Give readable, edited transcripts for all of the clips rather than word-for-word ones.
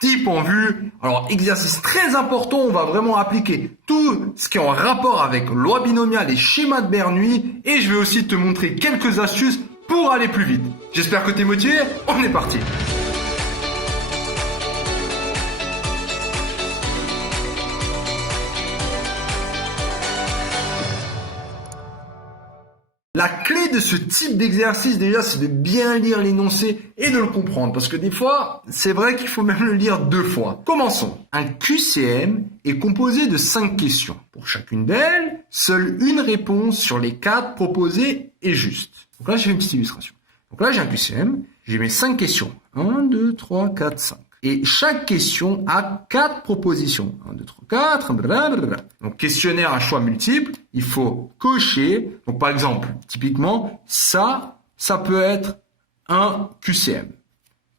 Type en vue. Alors, exercice très important, on va vraiment appliquer tout ce qui est en rapport avec loi binomiale et schéma de Bernoulli. Et je vais aussi te montrer quelques astuces pour aller plus vite. J'espère que tu es motivé. On est parti. La clé de ce type d'exercice, déjà, c'est de bien lire l'énoncé et de le comprendre. Parce que des fois, c'est vrai qu'il faut même le lire 2 fois. Commençons. Un QCM est composé de 5 questions. Pour chacune d'elles, seule une réponse sur les 4 proposées est juste. Donc là, je fais une petite illustration. Donc là, j'ai un QCM, j'ai mes 5 questions. 1, 2, 3, 4, 5. Et chaque question a 4 propositions. 1, 2, 3, 4, blablabla. Donc, questionnaire à choix multiples, il faut cocher. Donc, par exemple, typiquement, ça peut être un QCM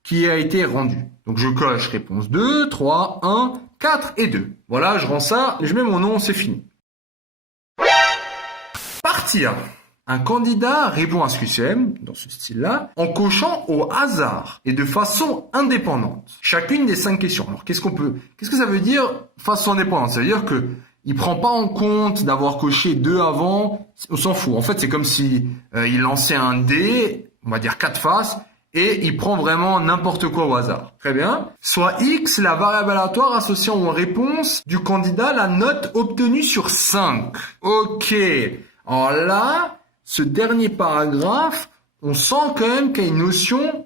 qui a été rendu. Donc, je coche réponse 2, 3, 1, 4 et 2. Voilà, je rends ça, je mets mon nom, c'est fini. Partir. Un candidat répond à ce QCM, dans ce style-là, en cochant au hasard et de façon indépendante chacune des 5 questions. Alors, qu'est-ce que ça veut dire façon indépendante? Ça veut dire que il prend pas en compte d'avoir coché 2 avant, on s'en fout. En fait, c'est comme si il lançait un dé, on va dire 4 faces, et il prend vraiment n'importe quoi au hasard. Très bien. Soit X, la variable aléatoire associant aux réponses du candidat la note obtenue sur 5. Ok. Alors là, ce dernier paragraphe, on sent quand même qu'il y a une notion,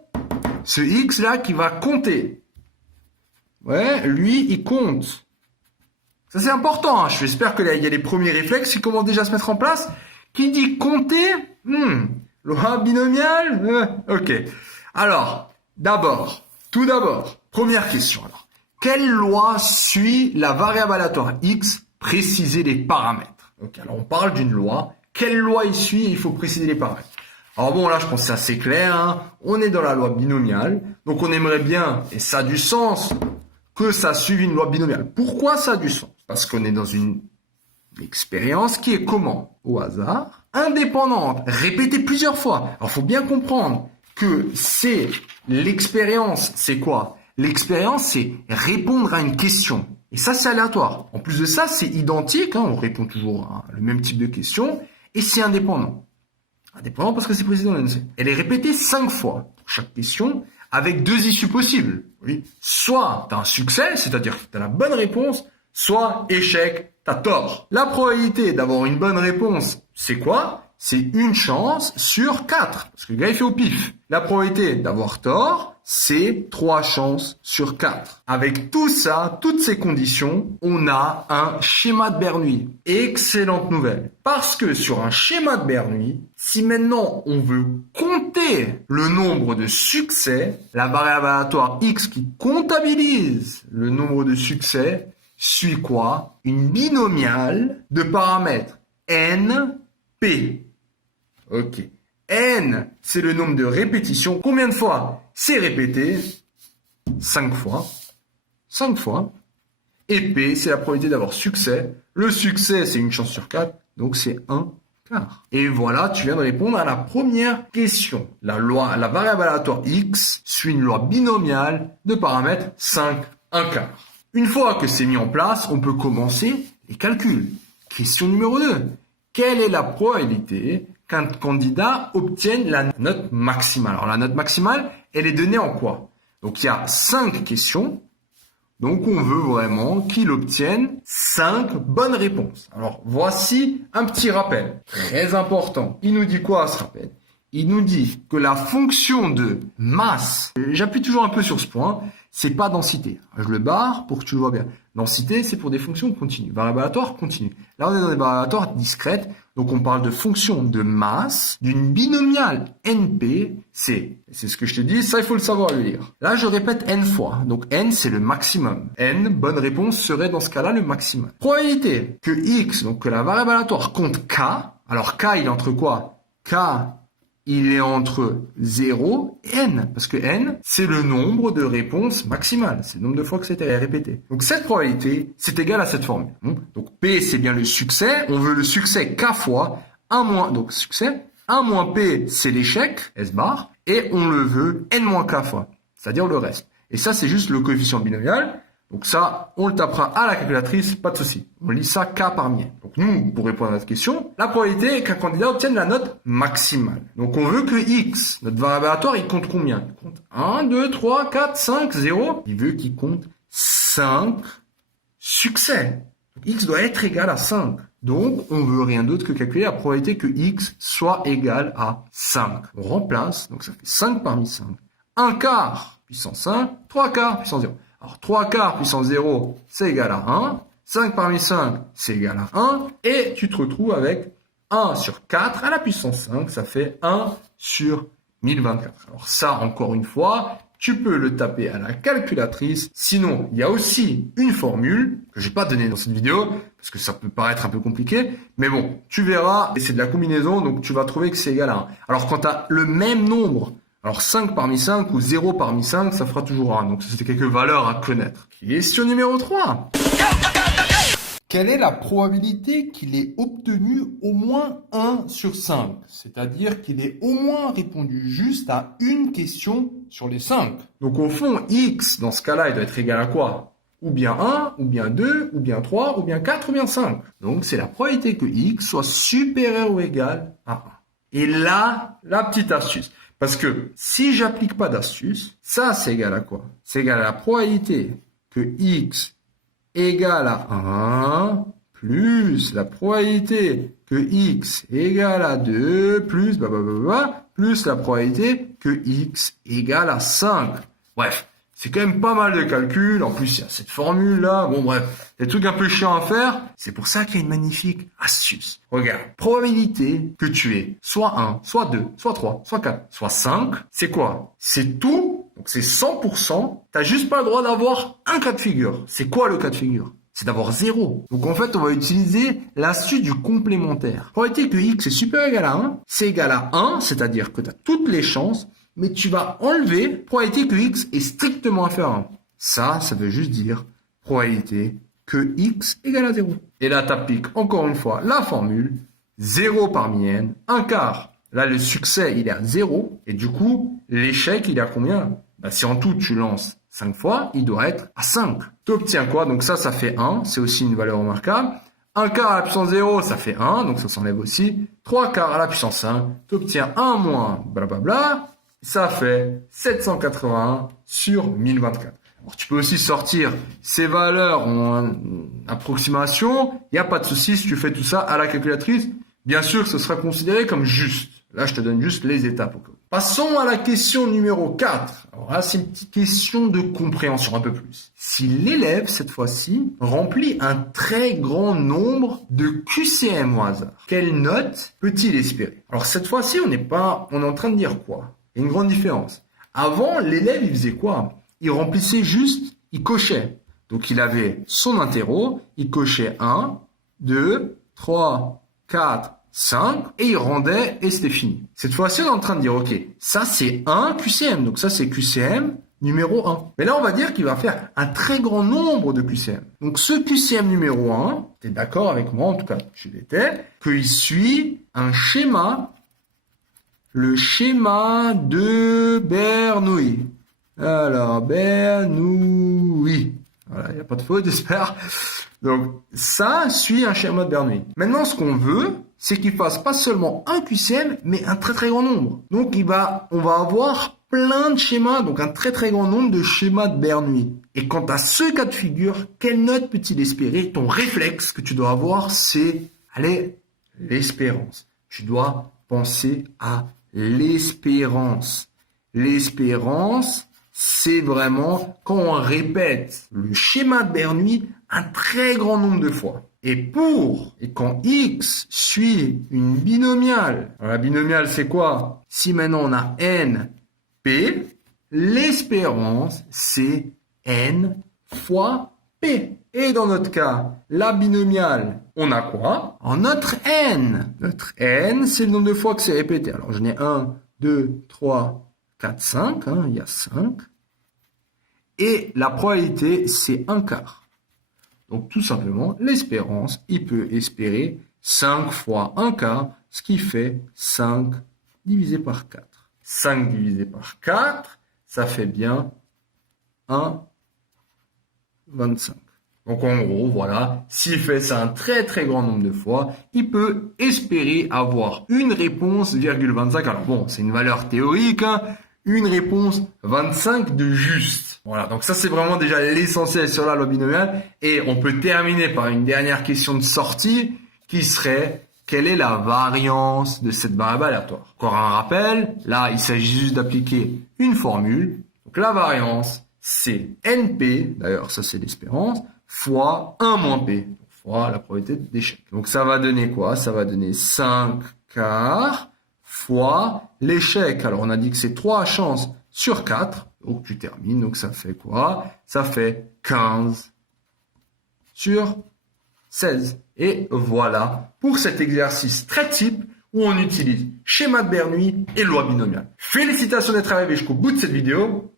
ce X là qui va compter. Ouais, lui, il compte. Ça c'est important, hein. J'espère qu'il y a les premiers réflexes qui commencent déjà à se mettre en place. Qui dit compter, loi binomiale, ok. Alors, tout d'abord, première question. Alors, quelle loi suit la variable aléatoire X? Préciser les paramètres. Ok, alors on parle d'une loi. Quelle loi il suit? Il faut préciser les paramètres. Alors bon, là, je pense que c'est assez clair, hein. On est dans la loi binomiale. Donc, on aimerait bien, et ça a du sens, que ça suive une loi binomiale. Pourquoi ça a du sens? Parce qu'on est dans une expérience qui est comment? Au hasard, indépendante, répétée plusieurs fois. Alors, faut bien comprendre que c'est l'expérience, c'est quoi? L'expérience, c'est répondre à une question. Et ça, c'est aléatoire. En plus de ça, c'est identique, hein. On répond toujours à le même type de question. Et c'est indépendant. Indépendant parce que c'est précisé dans l'énoncé. Elle est répétée 5 fois pour chaque question avec 2 issues possibles. Oui. Soit tu as un succès, c'est-à-dire que tu as la bonne réponse, soit échec, tu as tort. La probabilité d'avoir une bonne réponse, c'est quoi? C'est une chance sur 4. Parce que le gars, il fait au pif. La probabilité d'avoir tort, c'est 3 chances sur 4. Avec tout ça, toutes ces conditions, on a un schéma de Bernoulli. Excellente nouvelle. Parce que sur un schéma de Bernoulli, si maintenant on veut compter le nombre de succès, la variable aléatoire X qui comptabilise le nombre de succès suit quoi? Une binomiale de paramètres N, P. Ok. N, c'est le nombre de répétitions. Combien de fois c'est répété? 5 fois. 5 fois. Et P, c'est la probabilité d'avoir succès. Le succès, c'est une chance sur 4. Donc, c'est 1 quart. Et voilà, tu viens de répondre à la première question. La variable aléatoire X suit une loi binomiale de paramètres 5, 1 quart. Une fois que c'est mis en place, on peut commencer les calculs. Question numéro 2. Quelle est la probabilité qu'un candidat obtienne la note maximale? Alors, la note maximale, elle est donnée en quoi? Donc, il y a 5 questions. Donc, on veut vraiment qu'il obtienne 5 bonnes réponses. Alors, voici un petit rappel très important. Il nous dit quoi, ce rappel? Il nous dit que la fonction de masse, j'appuie toujours un peu sur ce point, c'est pas densité. Je le barre pour que tu le vois bien. Densité, c'est pour des fonctions continues. Variable aléatoire continue. Là, on est dans des variables aléatoires discrètes. Donc, on parle de fonction de masse d'une binomiale NP. C'est ce que je te dis. Ça, il faut le savoir le lire. Là, je répète N fois. Donc, N, c'est le maximum. N, bonne réponse, serait dans ce cas-là le maximum. Probabilité que X, donc que la variable aléatoire compte K. Alors, K, il est entre quoi? K, il est entre 0 et n, parce que n, c'est le nombre de réponses maximales, c'est le nombre de fois que c'était répété. Donc cette probabilité, c'est égal à cette formule. Donc P, c'est bien le succès, on veut le succès K fois 1 moins, donc succès, 1 moins P, c'est l'échec, S bar, et on le veut N moins K fois, c'est-à-dire le reste. Et ça, c'est juste le coefficient binomial. Donc ça, on le tapera à la calculatrice, pas de souci. On lit ça cas parmi n. Donc nous, pour répondre à notre question, la probabilité qu'un candidat obtienne la note maximale. Donc on veut que x, notre variable aléatoire, il compte combien? Il compte 1, 2, 3, 4, 5, 0. Il veut qu'il compte 5 succès. Donc, x doit être égal à 5. Donc, on veut rien d'autre que calculer la probabilité que x soit égal à 5. On remplace, donc ça fait 5 parmi 5. 1 quart puissance 5, 3 quarts puissance 0. Alors, 3 quarts puissance 0, c'est égal à 1. 5 parmi 5, c'est égal à 1. Et tu te retrouves avec 1 sur 4 à la puissance 5, ça fait 1 sur 1024. Alors ça, encore une fois, tu peux le taper à la calculatrice. Sinon, il y a aussi une formule que j'ai pas donnée dans cette vidéo parce que ça peut paraître un peu compliqué. Mais bon, tu verras, et c'est de la combinaison, donc tu vas trouver que c'est égal à 1. Alors quand tu as le même nombre, alors 5 parmi 5 ou 0 parmi 5, ça fera toujours 1. Donc ça, c'était quelques valeurs à connaître. Question numéro 3. Quelle est la probabilité qu'il ait obtenu au moins 1 sur 5? C'est-à-dire qu'il ait au moins répondu juste à une question sur les 5. Donc au fond, x, dans ce cas-là, il doit être égal à quoi? Ou bien 1, ou bien 2, ou bien 3, ou bien 4, ou bien 5. Donc c'est la probabilité que x soit supérieur ou égal à 1. Et là, la petite astuce. Parce que si j'applique pas d'astuce, ça c'est égal à quoi? C'est égal à la probabilité que x égale à 1 plus la probabilité que x égale à 2 plus plus la probabilité que x égale à 5. Bref, c'est quand même pas mal de calculs. En plus, il y a cette formule-là. Bon, bref, des trucs un peu chiants à faire. C'est pour ça qu'il y a une magnifique astuce. Regarde, probabilité que tu aies soit 1, soit 2, soit 3, soit 4, soit 5. C'est quoi? C'est tout. Donc c'est 100%. T'as juste pas le droit d'avoir un cas de figure. C'est quoi le cas de figure? C'est d'avoir 0. Donc en fait, on va utiliser l'astuce du complémentaire. Probabilité que x est supérieur ou égal à 1, c'est égal à 1, c'est-à-dire que tu as toutes les chances, mais tu vas enlever probabilité que x est strictement inférieur à 1. Ça veut juste dire probabilité que x égale à 0. Et là, tu appliques encore une fois la formule 0 parmi n, 1 quart. Là, le succès, il est à 0. Et du coup, l'échec, il est à combien? Si en tout, tu lances 5 fois, il doit être à 5. Tu obtiens quoi? Donc ça fait 1. C'est aussi une valeur remarquable. 1 quart à la puissance 0, ça fait 1. Donc ça s'enlève aussi. 3 quarts à la puissance 1. Tu obtiens 1 moins blablabla. Ça fait 781 sur 1024. Alors, tu peux aussi sortir ces valeurs en approximation. Il n'y a pas de souci si tu fais tout ça à la calculatrice. Bien sûr, ce sera considéré comme juste. Là, je te donne juste les étapes. Passons à la question numéro 4. Alors là, c'est une petite question de compréhension un peu plus. Si l'élève, cette fois-ci, remplit un très grand nombre de QCM au hasard, quelle note peut-il espérer? Alors cette fois-ci, on est en train de dire quoi? Il y a une grande différence. Avant, l'élève, il faisait quoi? Il remplissait juste, il cochait. Donc il avait son interro, il cochait 1, 2, 3, 4, 5, et il rendait, et c'était fini. Cette fois-ci, on est en train de dire, ok, ça c'est un QCM, donc ça c'est QCM numéro 1. Mais là, on va dire qu'il va faire un très grand nombre de QCM. Donc ce QCM numéro 1, tu es d'accord avec moi, en tout cas, je l'étais, qu'il suit un schéma, le schéma de Bernoulli. Alors, Bernoulli. Voilà, il n'y a pas de faute, j'espère. Donc, ça suit un schéma de Bernoulli. Maintenant, ce qu'on veut, c'est qu'il fasse pas seulement un QCM, mais un très très grand nombre. Donc, on va avoir plein de schémas, donc un très très grand nombre de schémas de Bernoulli. Et quant à ce cas de figure, quelle note peut-il espérer? Ton réflexe que tu dois avoir, c'est, l'espérance. Tu dois penser à l'espérance. L'espérance, c'est vraiment quand on répète le schéma de Bernoulli un très grand nombre de fois. Et quand x suit une binomiale, alors la binomiale c'est quoi? Si maintenant on a n, p, l'espérance c'est n fois p. Et dans notre cas, la binomiale, on a quoi? En notre n. Notre n, c'est le nombre de fois que c'est répété. Alors je n'ai 1, 2, 3, 4, 5, il y a 5. Et la probabilité, c'est 1 quart. Donc tout simplement, l'espérance, il peut espérer 5 fois 1 quart, ce qui fait 5 divisé par 4. 5 divisé par 4, ça fait bien 1,25. Donc en gros, voilà, s'il fait ça un très très grand nombre de fois, il peut espérer avoir une réponse, 25. Alors bon, c'est une valeur théorique, hein, une réponse 25 de juste. Voilà, donc ça c'est vraiment déjà l'essentiel sur la loi binomiale. Et on peut terminer par une dernière question de sortie qui serait: quelle est la variance de cette variable aléatoire? Encore un rappel, là il s'agit juste d'appliquer une formule. Donc la variance c'est NP, d'ailleurs ça c'est l'espérance, fois 1 moins P, fois la probabilité d'échec. Donc ça va donner quoi? Ça va donner 5 quarts fois l'échec. Alors on a dit que c'est 3 chances sur 4. Donc tu termines, donc ça fait quoi? Ça fait 15 sur 16. Et voilà pour cet exercice très type où on utilise schéma de Bernoulli et loi binomiale. Félicitations d'être arrivé jusqu'au bout de cette vidéo.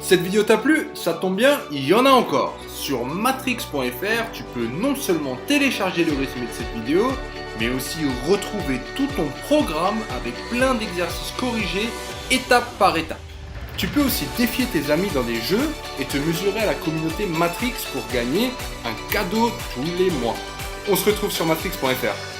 Cette vidéo t'a plu? Ça tombe bien, il y en a encore. Sur matrix.fr, tu peux non seulement télécharger le résumé de cette vidéo, mais aussi retrouver tout ton programme avec plein d'exercices corrigés étape par étape. Tu peux aussi défier tes amis dans des jeux et te mesurer à la communauté Matrix pour gagner un cadeau tous les mois. On se retrouve sur matrix.fr.